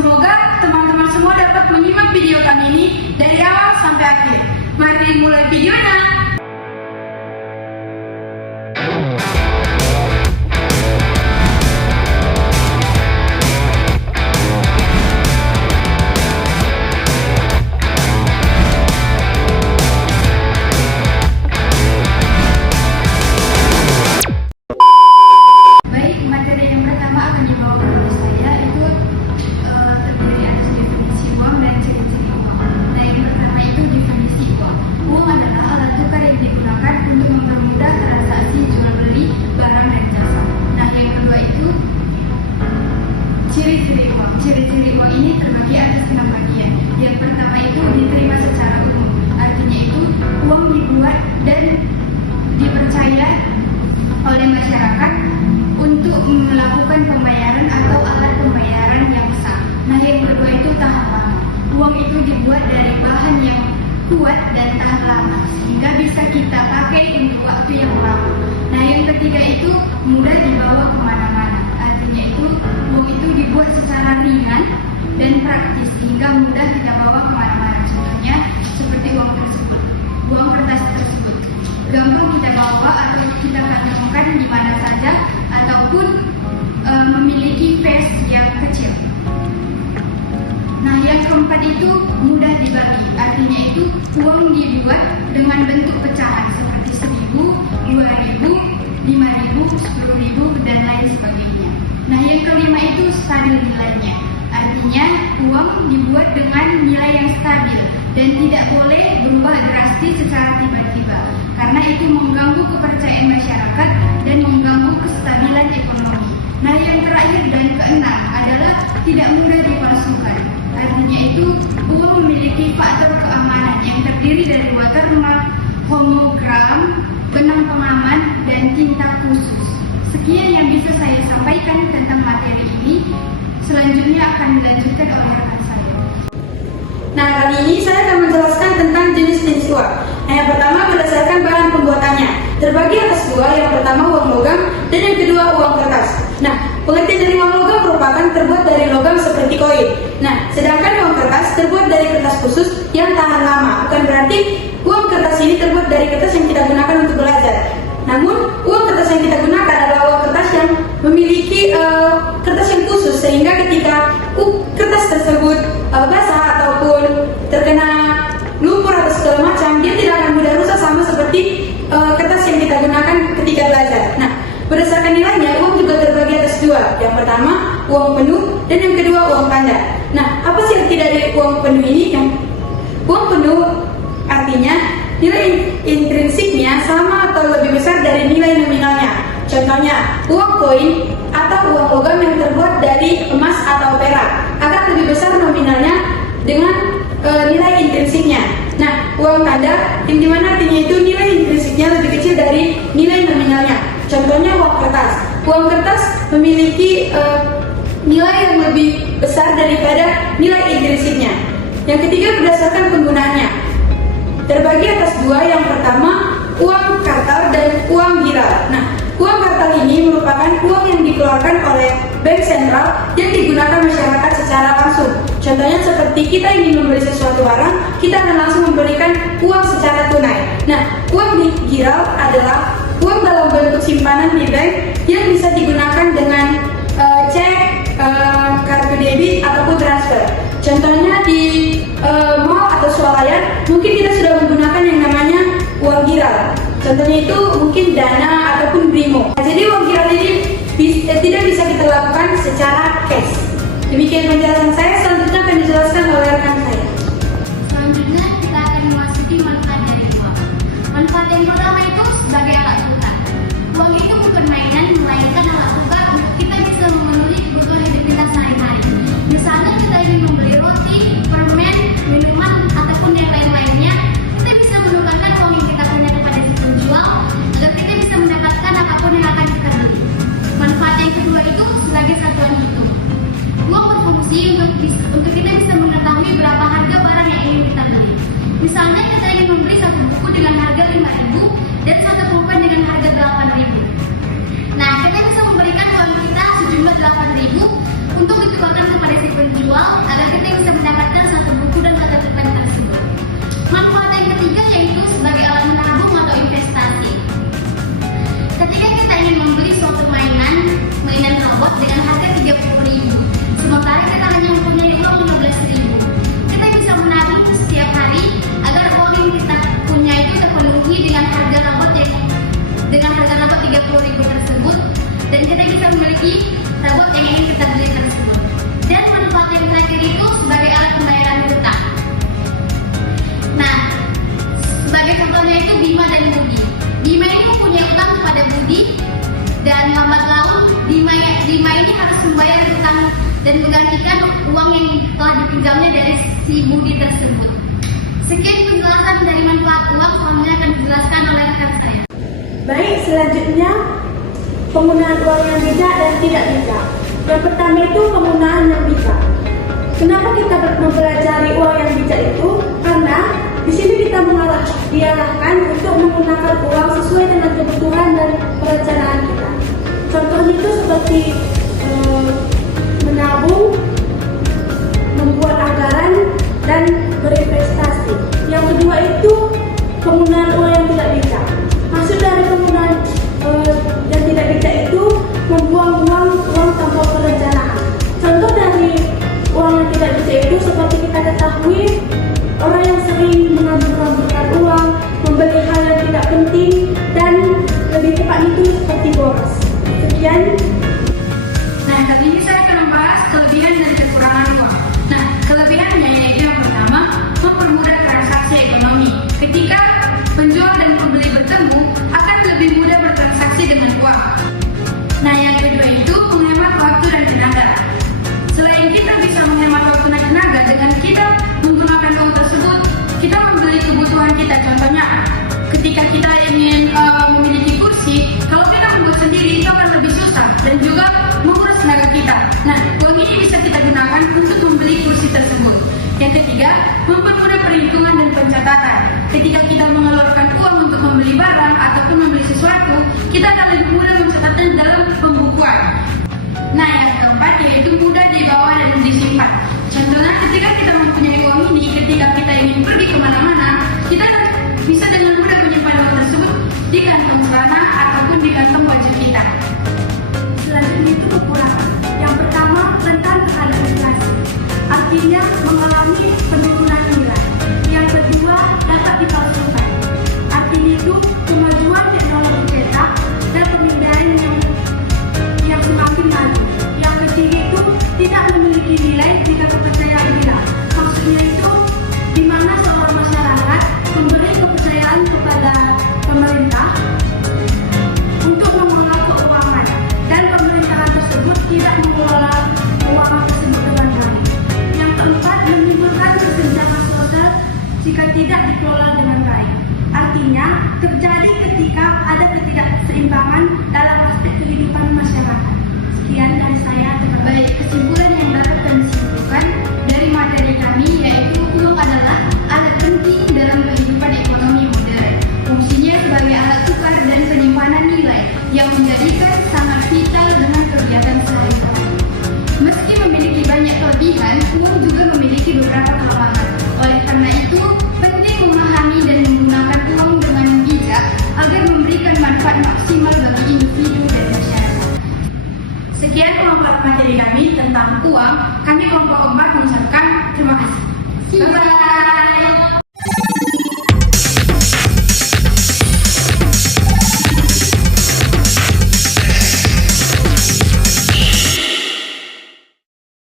Semoga teman-teman semua dapat menyimak video kami ini dari awal sampai akhir. Mari mulai videonya. Baik, materi yang pertama akan dibawakan oleh saya itu terdiri atas definisi uang dan ciri-ciri uang. Nah, yang pertama itu definisi uang. Uang adalah alat tukar yang digunakan untuk mempermudah transaksi jual beli barang dan jasa. Nah, yang kedua itu ciri-ciri uang. Ciri-ciri uang ini terbagi atas 6 bagian. Yang pertama itu diterima secara umum. Artinya itu uang dibuat dan dipercaya oleh masyarakat untuk melakukan pembayaran atau alat pembayaran yang sah. Nah, yang kedua itu tahan lama. Uang itu dibuat dari bahan yang kuat dan tahan lama, sehingga bisa kita pakai untuk waktu yang lama. Nah, yang ketiga itu mudah dibawa kemana-mana. Artinya itu uang itu dibuat secara ringan dan praktis, sehingga mudah kita bawa kemana-mana. Contohnya seperti uang tersebut, uang kertas tersebut. Gampang kita bawa atau kita kantongkan di mana saja, ataupun memiliki face yang kecil. Nah, yang keempat itu mudah dibagi. Artinya itu uang dibuat dengan bentuk pecahan seperti 1.000, 2.000, 5.000, 10.000 dan lain sebagainya. Nah, yang kelima itu stabil nilainya. Artinya uang dibuat dengan nilai yang stabil dan tidak boleh berubah drastis secara tiba-tiba, karena itu mengganggu kepercayaan masyarakat dan mengganggu kestabilan ekonomi. Nah, yang terakhir dan keenam adalah tidak mudah dipalsukan. Artinya itu uang memiliki faktor keamanan yang terdiri dari watermark, homogram, benang pengaman, dan tinta khusus. Sekian yang bisa saya sampaikan tentang materi ini. Selanjutnya akan dilanjutkan oleh rekan saya. Nah, kali ini saya akan menjelaskan tentang jenis-jenis uang. Nah, yang pertama berdasarkan bahan pembuatannya. Terbagi atas dua, yang pertama uang logam dan yang kedua uang kertas. Nah, pengertian dari uang logam merupakan terbuat dari logam seperti koin. Nah, sedangkan uang kertas terbuat dari kertas khusus yang tahan lama. Bukan berarti uang kertas ini terbuat dari kertas yang kita gunakan untuk belajar. Namun, uang kertas yang kita gunakan adalah uang kertas yang memiliki kertas yang khusus, sehingga ketika kertas tersebut basah ataupun terkena lumpur atau segala macam, dia tidak akan mudah rusak sama seperti kertas yang kita gunakan ketika belajar. Nah, berdasarkan nilainya, uang juga terbagi atas dua. Yang pertama, uang penuh, dan yang kedua, uang tanda. Nah, apa sih arti dari uang penuh ini? Uang penuh artinya nilai intrinsiknya sama atau lebih besar dari nilai nominalnya. Contohnya, uang koin atau uang logam yang terbuat dari emas atau perak akan lebih besar nominalnya dengan nilai intrinsiknya. Nah, uang tanda yang dimana artinya itu nilai intrinsiknya lebih kecil dari nilai nominalnya. Contohnya uang kertas. Uang kertas memiliki nilai yang lebih besar daripada nilai intrinsiknya. Yang ketiga berdasarkan penggunaannya. Terbagi atas dua, yang pertama uang kartal dan uang giral. Nah, uang kartal ini merupakan uang yang dikeluarkan oleh bank sentral yang digunakan masyarakat secara langsung. Contohnya seperti kita ingin membeli sesuatu barang, kita akan langsung memberikan uang secara tunai. Nah, uang giral adalah uang dalam bentuk simpanan di bank yang bisa digunakan dengan cek, kartu debit ataupun transfer. Contohnya di mall atau swalayan, mungkin kita sudah menggunakan yang namanya uang giral. Contohnya itu mungkin Dana ataupun Brimo. Nah, jadi uang giral ini tidak bisa kita lakukan secara cash. Demikian penjelasan saya. Selanjutnya akan dijelaskan oleh rekan saya. Selanjutnya kita akan memasuki manfaat dari uang. Manfaat yang pertama itu sebagai alat tukar. Uang itu bukan mainan, melainkan alat tukar untuk kita bisa memenuhi kebutuhan hidup kita sehari-hari. Misalnya kita ingin membeli roti, permen, minuman, ataupun yang lain-lainnya, kita bisa menukarkan uang yang kita punya kepada si penjual agar kita bisa mendapatkan apapun yang akan kita beli. Manfaat yang kedua itu sebagai satuan hitung. Uang berfungsi untuk kita bisa mengetahui berapa harga barang yang ingin kita beli. Misalnya kita ingin membeli satu buku dengan harga 5.000 dan satu pulpen dengan harga 8.000. Nah, kita bisa memberikan uang kita sejumlah 8.000 untuk ditukarkan kepada si penjual agar kita bisa mendapatkan satu buku dan kata tukan tersebut. Manfaat yang ketiga yaitu sebagai alat menabung atau investasi. Ketika kita ingin membeli suatu mainan robot dengan harga 30.000, sementara kita hanya mempunyai uang 15.000, kita bisa menabung setiap hari agar uang yang kita punya itu terpenuhi dengan harga robot 30.000 tersebut, dan kita bisa memiliki robot yang ingin kita beli tersebut. Dan manfaat yang terakhir itu sebagai alat pembayaran hutang. Nah, sebagai contohnya itu Bima dan Budi. Bima ini mempunyai utang kepada Budi, dan lambat laun Bima ini harus membayar hutang dan menggantikan uang yang telah dipinjamnya dari si Budi tersebut. Sekian penjelasan dari manfaat uang, selanjutnya akan dijelaskan oleh rekan saya. Baik, selanjutnya penggunaan uang yang bijak dan tidak bijak. Yang pertama itu penggunaan yang bijak. Kenapa kita mempelajari uang yang bijak itu? Karena di sini kita diarahkan untuk menggunakan uang sesuai dengan kebutuhan dan perencanaan kita. Contohnya itu seperti menabung, membuat anggaran, dan berinvestasi. Yang kedua itu penggunaan uang yang tidak bijak. Maksud dari penggunaan yang tidak bijak itu membuang uang tanpa perencanaan. Contoh dari uang yang tidak bijak itu seperti kita ketahui, orang yang sering mengambil-ambilkan uang, membeli hal yang tidak penting, dan lebih tepat itu seperti boros. Sekian. Nah, kali ini saya akan membahas kelebihan dan kekurangan uang. Nah, kelebihannya yaitu yang pertama, mempermudah transaksi ekonomi. Ketika penjual dan pembeli bertemu, akan lebih mudah bertransaksi dengan uang. Nah, yang kedua itu menghemat waktu dan tenaga. Selain kita bisa menghemat waktu dan tenaga dengan kita menggunakan uang tersebut, kita membeli kebutuhan kita. Contohnya, ketika kita ingin memiliki kursi, kalau kita membuat sendiri itu akan lebih susah dan juga menguras tenaga kita. Nah, uang ini bisa kita gunakan untuk membeli kursi tersebut. Yang ketiga, mempermudah perhitungan dan pencatatan. Ketika kita mengeluarkan uang untuk membeli barang ataupun membeli sesuatu, kita akan lebih mudah mencatatnya dalam pembukuan. Nah, yang keempat yaitu mudah dibawa dan disimpan. Contohnya, ketika kita mempunyai uang ini, ketika kita ingin pergi kemana-mana, kita bisa dengan mudah menyimpan uang tersebut di kantong celana ataupun di kantong baju kita. Selanjutnya itu kekurangan. Yang pertama, rentan terhadap inflasi. Artinya mengalami penurunan nilai. Yang kedua, dapat dipalsukan. Artinya itu kemajuan teknologi cetak dan pemindahan yang semakin maju. Yang ketiga itu tidak memiliki nilai jika kepercayaan hilang. Maksudnya itu di mana seorang masyarakat memberi kepercayaan kepada pemerintah untuk mengelola keuangan, dan pemerintahan tersebut tidak mengelola keuangan tersebut dengan baik. Yang keempat, menimbulkan kesenjangan sosial jika tidak dikelola dengan baik. Artinya terjadi ketika ada ketidakseimbangan dalam aspek kehidupan masyarakat. Sekian dari saya. Baik, kesimpulan yang dapat kami simpulkan dari materi kami yaitu uang adalah alat penting dalam kehidupan ekonomi modern. Fungsinya sebagai alat tukar dan penyimpanan nilai yang menjadikan sangat vital dengan kegiatan sehari-hari. Meski memiliki banyak kelebihan, uang juga memiliki beberapa kelemahan. Oleh karena itu, penting memahami dan menggunakan uang dengan bijak agar memberikan manfaat maksimal bagi individu dan masyarakat. Sekian pemaparan materi kami tentang uang. Kami kelompok 4 mengucapkan terima kasih. Bye-bye.